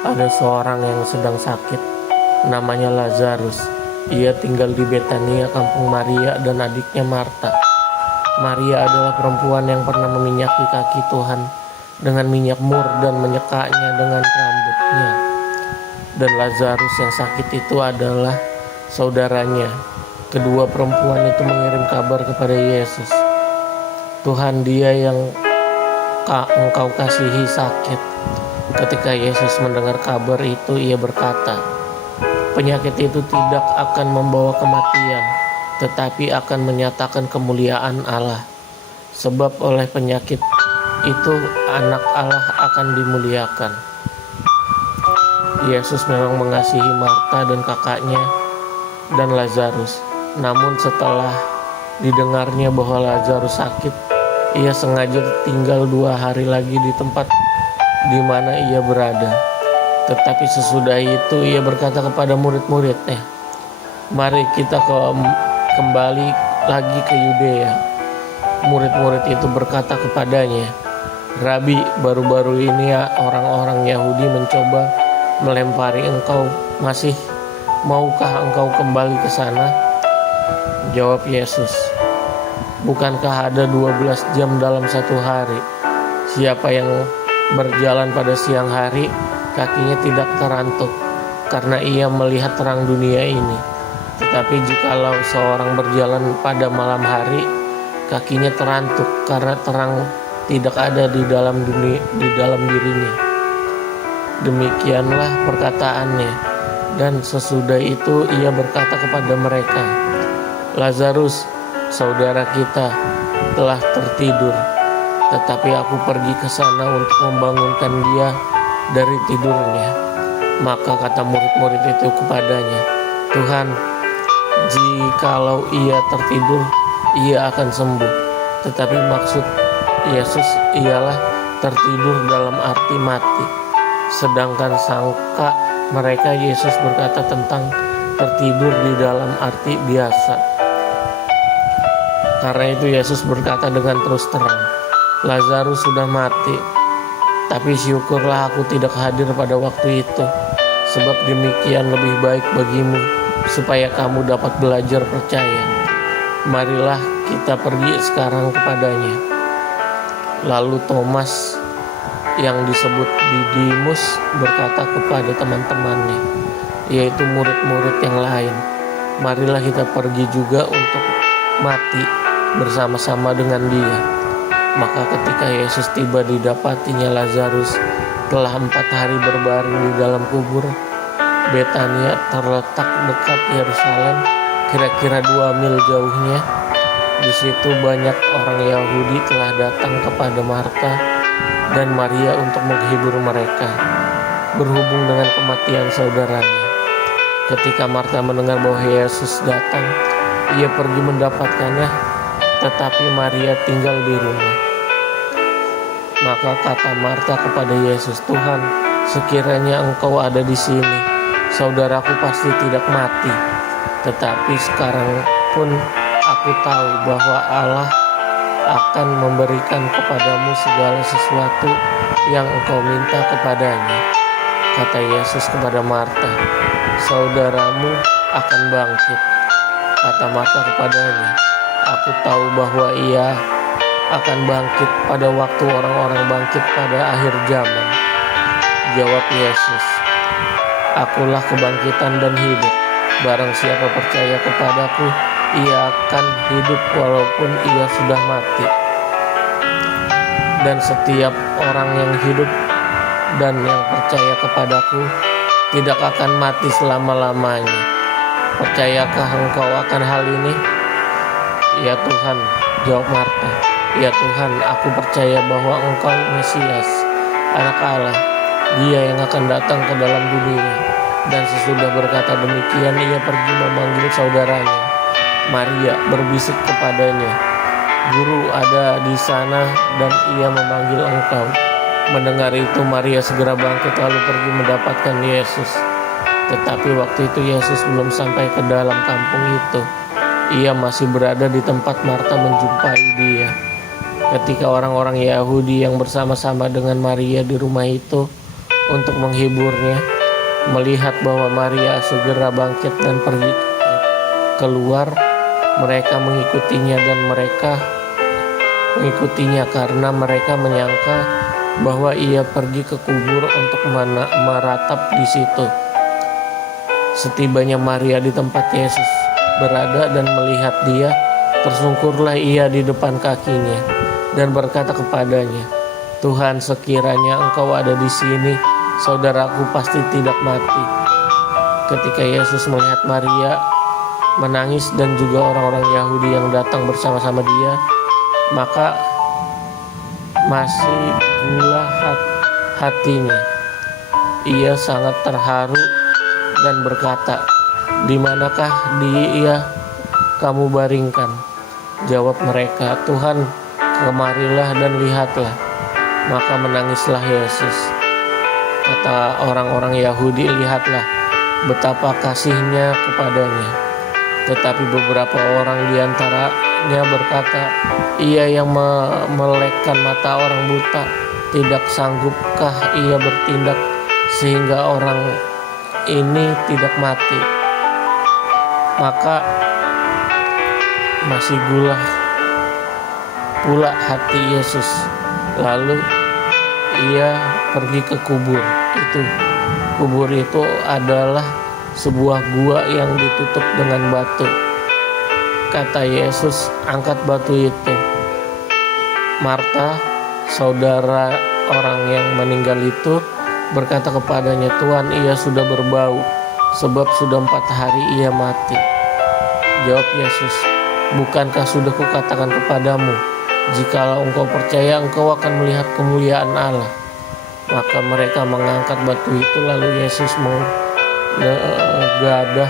Ada seorang yang sedang sakit, namanya Lazarus. Ia tinggal di Betania, kampung Maria dan adiknya Marta. Maria adalah perempuan yang pernah meminyaki kaki Tuhan dengan minyak mur dan menyekanya dengan rambutnya. Dan Lazarus yang sakit itu adalah saudaranya. Kedua perempuan itu mengirim kabar kepada Yesus. Tuhan, dia yang engkau kasihi sakit. Ketika Yesus mendengar kabar itu, ia berkata, penyakit itu tidak akan membawa kematian, tetapi akan menyatakan kemuliaan Allah. Sebab oleh penyakit itu anak Allah akan dimuliakan. Yesus memang mengasihi Marta dan kakaknya dan Lazarus. Namun setelah didengarnya bahwa Lazarus sakit, ia sengaja tinggal 2 hari lagi di tempat di mana ia berada. Tetapi sesudah itu ia berkata kepada murid-muridnya, mari kita kembali lagi ke Yudea. Murid-murid itu berkata kepadanya, Rabi, baru-baru ini orang-orang Yahudi mencoba melempari engkau. Masih maukah engkau kembali ke sana? Jawab Yesus, bukankah ada 12 jam dalam satu hari? Siapa yang berjalan pada siang hari, kakinya tidak terantuk, karena ia melihat terang dunia ini. Tetapi jikalau seorang berjalan pada malam hari, kakinya terantuk, karena terang tidak ada di dalam dirinya. Demikianlah perkataannya. Dan sesudah itu ia berkata kepada mereka, Lazarus, saudara kita, telah tertidur, tetapi aku pergi ke sana untuk membangunkan dia dari tidurnya. Maka kata murid-murid itu kepadanya, Tuhan, jikalau ia tertidur, ia akan sembuh. Tetapi maksud Yesus ialah tertidur dalam arti mati. Sedangkan sangka mereka Yesus berkata tentang tertidur di dalam arti biasa. Karena itu Yesus berkata dengan terus terang, Lazarus sudah mati, tapi syukurlah aku tidak hadir pada waktu itu, sebab demikian lebih baik bagimu, supaya kamu dapat belajar percaya. Marilah kita pergi sekarang kepadanya. Lalu Thomas yang disebut Didimus berkata kepada teman-temannya, yaitu murid-murid yang lain, marilah kita pergi juga untuk mati bersama-sama dengan dia. Maka ketika Yesus tiba, didapatinya Lazarus telah 4 hari berbaring di dalam kubur. Betania terletak dekat Yerusalem, kira-kira 2 mil jauhnya. Di situ banyak orang Yahudi telah datang kepada Marta dan Maria untuk menghibur mereka, berhubung dengan kematian saudaranya. Ketika Marta mendengar bahwa Yesus datang, ia pergi mendapatkannya, tetapi Maria tinggal di rumah. Maka kata Marta kepada Yesus, Tuhan, sekiranya engkau ada di sini, saudaraku pasti tidak mati. Tetapi sekarang pun aku tahu bahwa Allah akan memberikan kepadamu segala sesuatu yang engkau minta kepadanya. Kata Yesus kepada Marta, saudaramu akan bangkit. Kata Marta kepadanya, aku tahu bahwa ia akan bangkit pada waktu orang-orang bangkit pada akhir zaman. Jawab Yesus, akulah kebangkitan dan hidup. Barang siapa percaya kepadaku, ia akan hidup walaupun ia sudah mati. Dan setiap orang yang hidup dan yang percaya kepadaku tidak akan mati selama-lamanya. Percayakah engkau akan hal ini? Ya Tuhan, jawab Marta. Ya Tuhan, aku percaya bahwa engkau Mesias, anak Allah, dia yang akan datang ke dalam dunia. Dan sesudah berkata demikian, ia pergi memanggil saudaranya. Maria berbisik kepadanya, Guru ada di sana dan ia memanggil engkau. Mendengar itu Maria segera bangkit lalu pergi mendapatkan Yesus. Tetapi waktu itu Yesus belum sampai ke dalam kampung itu. Ia masih berada di tempat Marta menjumpai dia. Ketika orang-orang Yahudi yang bersama-sama dengan Maria di rumah itu untuk menghiburnya. Melihat bahwa Maria segera bangkit dan pergi keluar, mereka mengikutinya karena mereka menyangka bahwa ia pergi ke kubur untuk meratap di situ. Setibanya Maria di tempat Yesus berada dan melihat dia, tersungkurlah ia di depan kakinya dan berkata kepadanya, "Tuhan, sekiranya Engkau ada di sini, saudaraku pasti tidak mati." Ketika Yesus melihat Maria menangis dan juga orang-orang Yahudi yang datang bersama-sama dia, maka masih gula hatinya. Ia sangat terharu dan berkata, "Di manakah dia kamu baringkan?" Jawab mereka, "Tuhan, kemarilah dan lihatlah." Maka menangislah Yesus. Kata orang-orang Yahudi, "Lihatlah betapa kasihnya kepadanya." Tetapi beberapa orang di antaranya berkata, "Ia yang memelekkan mata orang buta, tidak sanggupkah ia bertindak sehingga orang ini tidak mati?" Maka masih gula pula hati Yesus. Lalu ia pergi ke kubur itu. Kubur itu adalah sebuah gua yang ditutup dengan batu. Kata Yesus, "Angkat batu itu." Marta, saudara orang yang meninggal itu, berkata kepadanya, "Tuhan, ia sudah berbau, sebab sudah 4 hari ia mati." Jawab Yesus, "Bukankah sudah kukatakan kepadamu, jikalau engkau percaya, engkau akan melihat kemuliaan Allah?" Maka mereka mengangkat batu itu, lalu Yesus menggadah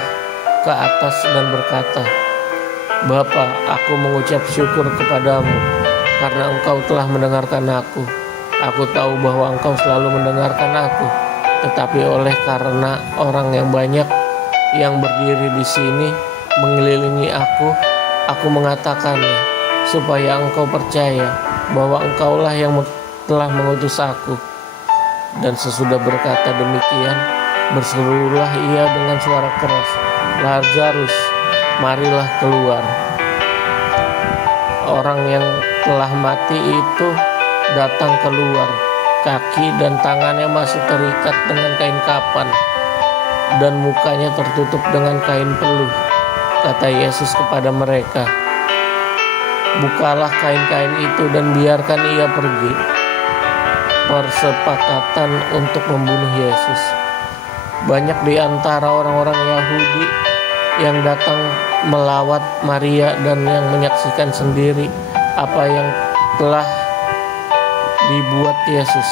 ke atas dan berkata, "Bapa, aku mengucap syukur kepadamu karena engkau telah mendengarkan aku. Aku tahu bahwa engkau selalu mendengarkan aku, tetapi oleh karena orang yang banyak yang berdiri di sini mengelilingi aku mengatakannya, supaya engkau percaya bahwa engkaulah yang telah mengutus aku." Dan sesudah berkata demikian, berserulah ia dengan suara keras, "Lazarus, marilah keluar." Orang yang telah mati itu datang keluar. Kaki dan tangannya masih terikat dengan kain kapan, dan mukanya tertutup dengan kain peluh. Kata Yesus kepada mereka, "Bukalah kain-kain itu dan biarkan ia pergi." Persepakatan untuk membunuh Yesus. Banyak di antara orang-orang Yahudi yang datang melawat Maria dan yang menyaksikan sendiri apa yang telah dibuat Yesus,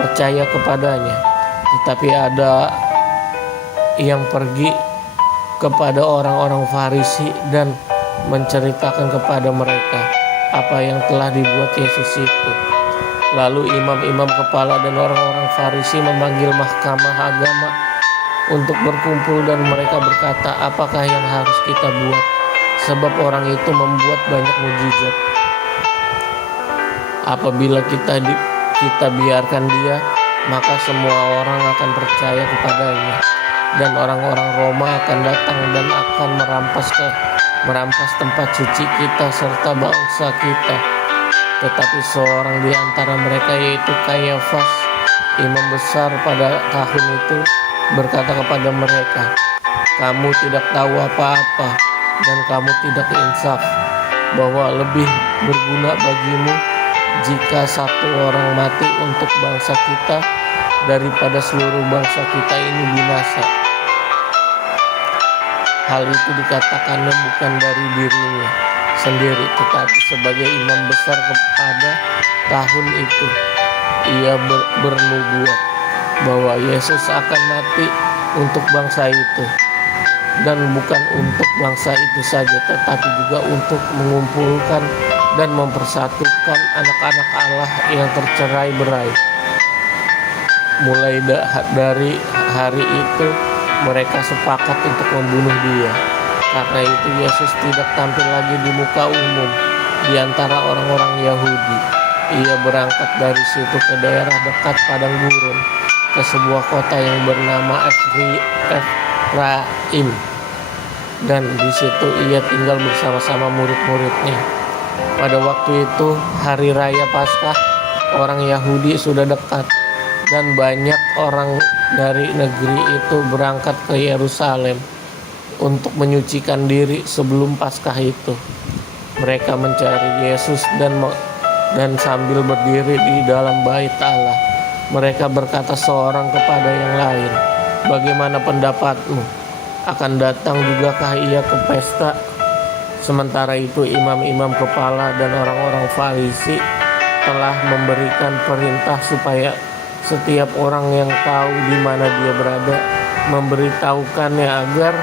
percaya kepadanya. Tetapi ada yang pergi kepada orang-orang Farisi dan menceritakan kepada mereka apa yang telah dibuat Yesus itu. Lalu imam-imam kepala dan orang-orang Farisi memanggil mahkamah agama untuk berkumpul, dan mereka berkata, "Apakah yang harus kita buat? Sebab orang itu membuat banyak mujizat. Apabila kita biarkan dia, maka semua orang akan percaya kepadanya, dan orang-orang Roma akan datang dan akan merampas tempat suci kita serta bangsa kita." Tetapi seorang di antara mereka, yaitu Kayafas, imam besar pada tahun itu, berkata kepada mereka, "Kamu tidak tahu apa-apa dan kamu tidak insaf, bahwa lebih berguna bagimu jika satu orang mati untuk bangsa kita daripada seluruh bangsa kita ini binasa." Hal itu dikatakannya bukan dari dirinya sendiri, tetapi sebagai imam besar kepada tahun itu. Ia bernubuat bahwa Yesus akan mati untuk bangsa itu, dan bukan untuk bangsa itu saja, tetapi juga untuk mengumpulkan dan mempersatukan anak-anak Allah yang tercerai-berai. Mulai dari hari itu mereka sepakat untuk membunuh dia. Karena itu Yesus tidak tampil lagi di muka umum di antara orang-orang Yahudi. Ia berangkat dari situ ke daerah dekat padang gurun ke sebuah kota yang bernama Efraim, dan di situ ia tinggal bersama-sama murid-muridnya. Pada waktu itu hari raya Paskah orang Yahudi sudah dekat, dan banyak orang dari negeri itu berangkat ke Yerusalem untuk menyucikan diri sebelum Paskah itu. Mereka mencari Yesus dan sambil berdiri di dalam bait Allah, mereka berkata seorang kepada yang lain, "Bagaimana pendapatmu? Akan datang jugakah ia ke pesta?" Sementara itu imam-imam kepala dan orang-orang Farisi telah memberikan perintah supaya setiap orang yang tahu di mana dia berada memberitahukannya agar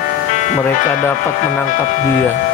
mereka dapat menangkap dia.